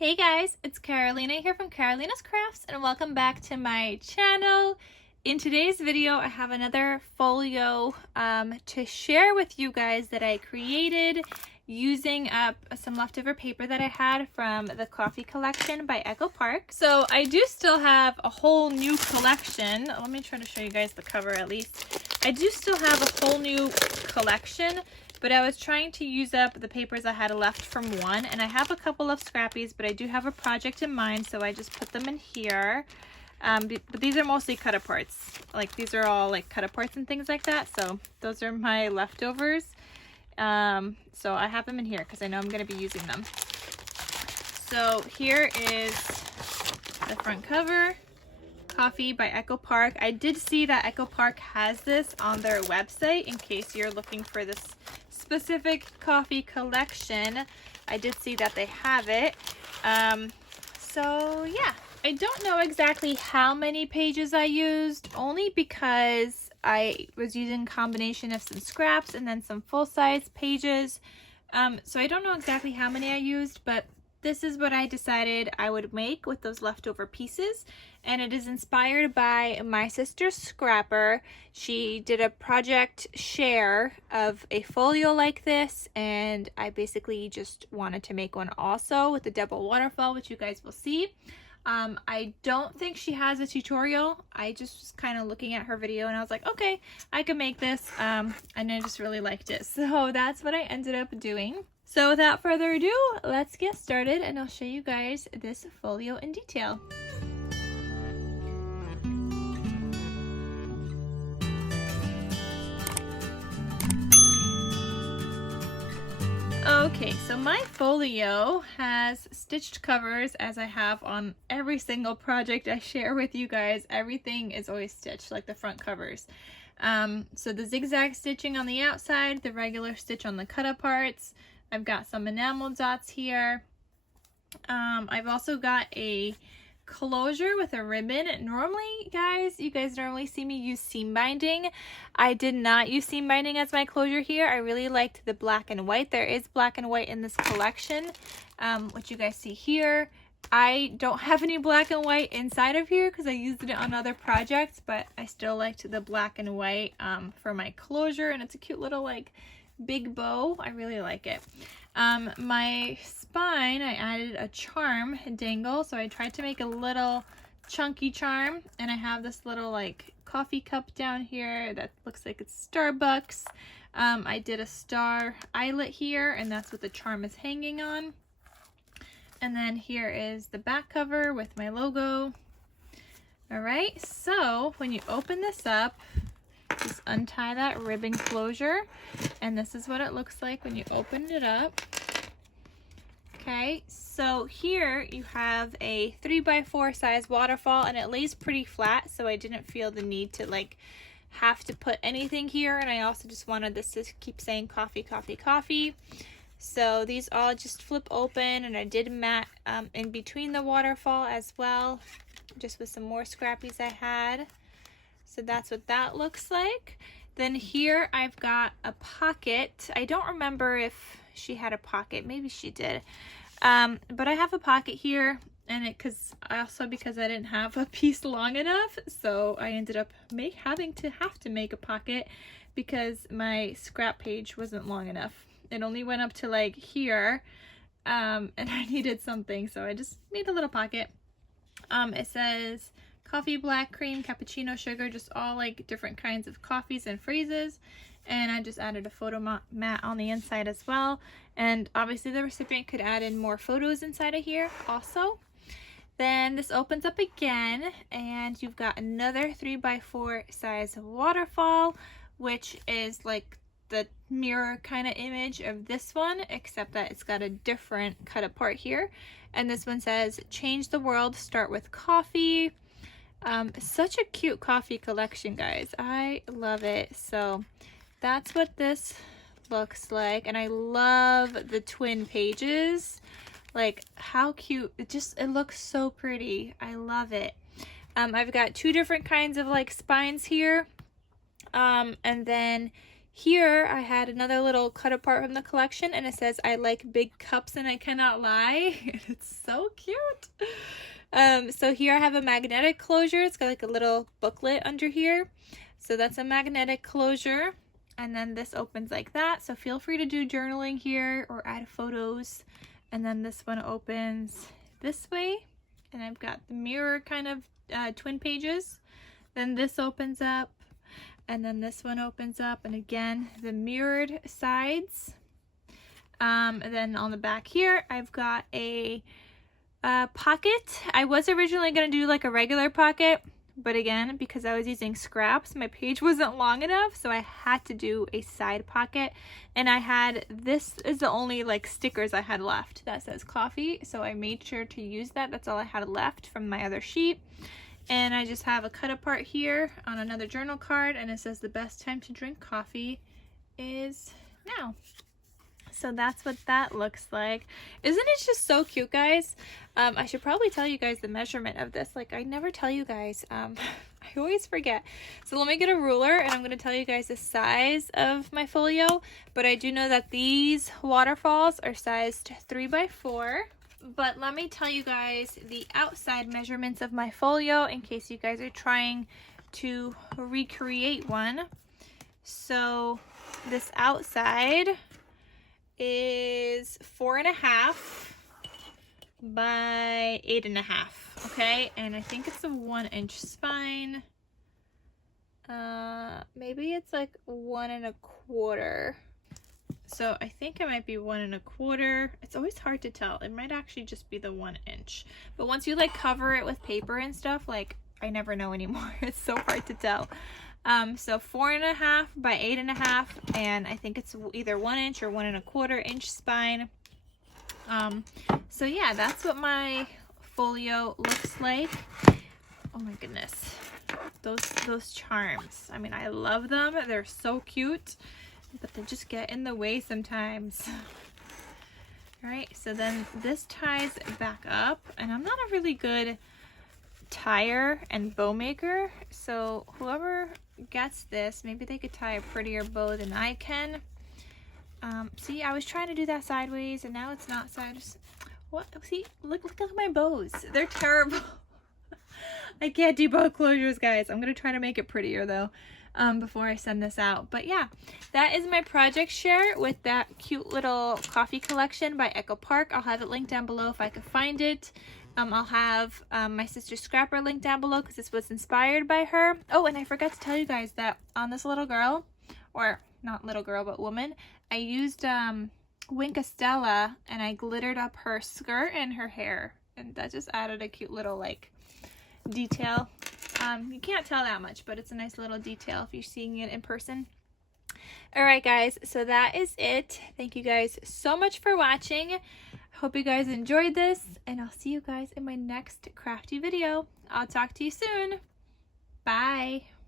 Hey guys, it's Carolina here from KarolinasKrafts and welcome back to my channel. In today's video, I have another folio to share with you guys that I created using up some leftover paper that I had from the coffee collection by Echo Park. So I do still have a whole new collection. Let me try to show you guys the cover at least. I do still have a whole new collection, but I was trying to use up the papers I had left from one, and I have a couple of scrappies, but I do have a project in mind, so I just put them in here. But these are mostly cut aparts. Like, these are all like cut aparts and things like that, so those are my leftovers. So I have them in here because I know I'm going to be using them. So here is the front cover. Coffee by Echo Park. I did see that Echo Park has this on their website in case you're looking for this specific coffee collection. I did see that they have it. So yeah, I don't know exactly how many pages I used, only because I was using a combination of some scraps and then some full-size pages. So I don't know exactly how many I used, but this is what I decided I would make with those leftover pieces, and it is inspired by my sister Scrapper. She did a project share of a folio like this, and I basically just wanted to make one also with the double waterfall, which you guys will see. I don't think she has a tutorial. I just was kind of looking at her video and I was like, okay, I can make this, and I just really liked it. So that's what I ended up doing. So without further ado, let's get started and I'll show you guys this folio in detail. Okay, so my folio has stitched covers, as I have on every single project I share with you guys. Everything is always stitched, like the front covers. So the zigzag stitching on the outside, the regular stitch on the cut aparts. I've got some enamel dots here. I've also got a closure with a ribbon. Normally, you guys normally see me use seam binding. I did not use seam binding as my closure here. I really liked the black and white. There is black and white in this collection, which you guys see here. I don't have any black and white inside of here because I used it on other projects, but I still liked the black and white for my closure, and it's a cute little like big bow. I really like it. My spine, I added a charm dangle, so I tried to make a little chunky charm, and I have this little like coffee cup down here that looks like it's Starbucks. I did a star eyelet here, and that's what the charm is hanging on. And then here is the back cover with my logo. All right, so when you open this up, just untie that ribbon closure, and this is what it looks like when you open it up. Okay, so here you have a 3x4 size waterfall, and it lays pretty flat, so I didn't feel the need to like have to put anything here, and I also just wanted this to keep saying coffee, coffee, coffee. So these all just flip open, and I did mat in between the waterfall as well, just with some more scrappies I had. So that's what that looks like. Then here I've got a pocket. I don't remember if she had a pocket. Maybe she did. But I have a pocket here, and because I didn't have a piece long enough, so I ended up having to make a pocket because my scrap page wasn't long enough. It only went up to like here, and I needed something, so I just made a little pocket. It says coffee, black, cream, cappuccino, sugar, just all like different kinds of coffees and phrases. And I just added a photo mat on the inside as well. And obviously the recipient could add in more photos inside of here also. Then this opens up again, and you've got another 3x4 size waterfall, which is like the mirror kind of image of this one, except that it's got a different cut apart here. And this one says, change the world, start with coffee. Such a cute coffee collection, guys. I love it. So that's what this looks like, and I love the twin pages. Like, how cute. It looks so pretty. I love it. I've got two different kinds of like spines here, and then Here I had another little cut apart from the collection, and it says, "I like big cups and I cannot lie." It's so cute. So here I have a magnetic closure. It's got like a little booklet under here. So that's a magnetic closure. And then this opens like that. So feel free to do journaling here or add photos. And then this one opens this way. And I've got the mirror kind of twin pages. Then this opens up. And then this one opens up. And again, the mirrored sides. And then on the back here, I've got a pocket. I was originally going to do like a regular pocket, but again, because I was using scraps, my page wasn't long enough, so I had to do a side pocket. And I had, this is the only like stickers I had left that says coffee, so I made sure to use that. That's all I had left from my other sheet. And I just have a cut apart here on another journal card, and it says the best time to drink coffee is now. So that's what that looks like. Isn't it just so cute, guys? I should probably tell you guys the measurement of this. Like, I never tell you guys. I always forget. So let me get a ruler, and I'm going to tell you guys the size of my folio. But I do know that these waterfalls are sized 3x4. But let me tell you guys the outside measurements of my folio in case you guys are trying to recreate one. So this outside is 4.5 by 8.5, okay? And I think it's a 1-inch spine. Maybe it's like 1.25. So I think it might be 1.25. It's always hard to tell. It might actually just be the 1 inch. But once you like cover it with paper and stuff, like I never know anymore. It's so hard to tell. So 4.5 by 8.5, and I think it's either 1 inch or 1.25 inch spine. So yeah, that's what my folio looks like. Oh my goodness, those charms. I mean, I love them. They're so cute, but they just get in the way sometimes. All right, so then this ties back up, and I'm not a really good tire and bow maker, so whoever gets this, maybe they could tie a prettier bow than I can. See, I was trying to do that sideways, and now it's not sideways. What? See, look at my bows. They're terrible. I can't do bow closures, guys. I'm gonna try to make it prettier though, before I send this out. But yeah, that is my project share with that cute little coffee collection by Echo Park. I'll have it linked down below if I can find it. I'll have my sister Scrapper linked down below because this was inspired by her. Oh, and I forgot to tell you guys that on this little girl, or not little girl, but woman, I used Wink Stella, and I glittered up her skirt and her hair, and that just added a cute little like detail. You can't tell that much, but it's a nice little detail if you're seeing it in person. Alright guys, so that is it. Thank you guys so much for watching. Hope you guys enjoyed this, and I'll see you guys in my next crafty video. I'll talk to you soon. Bye.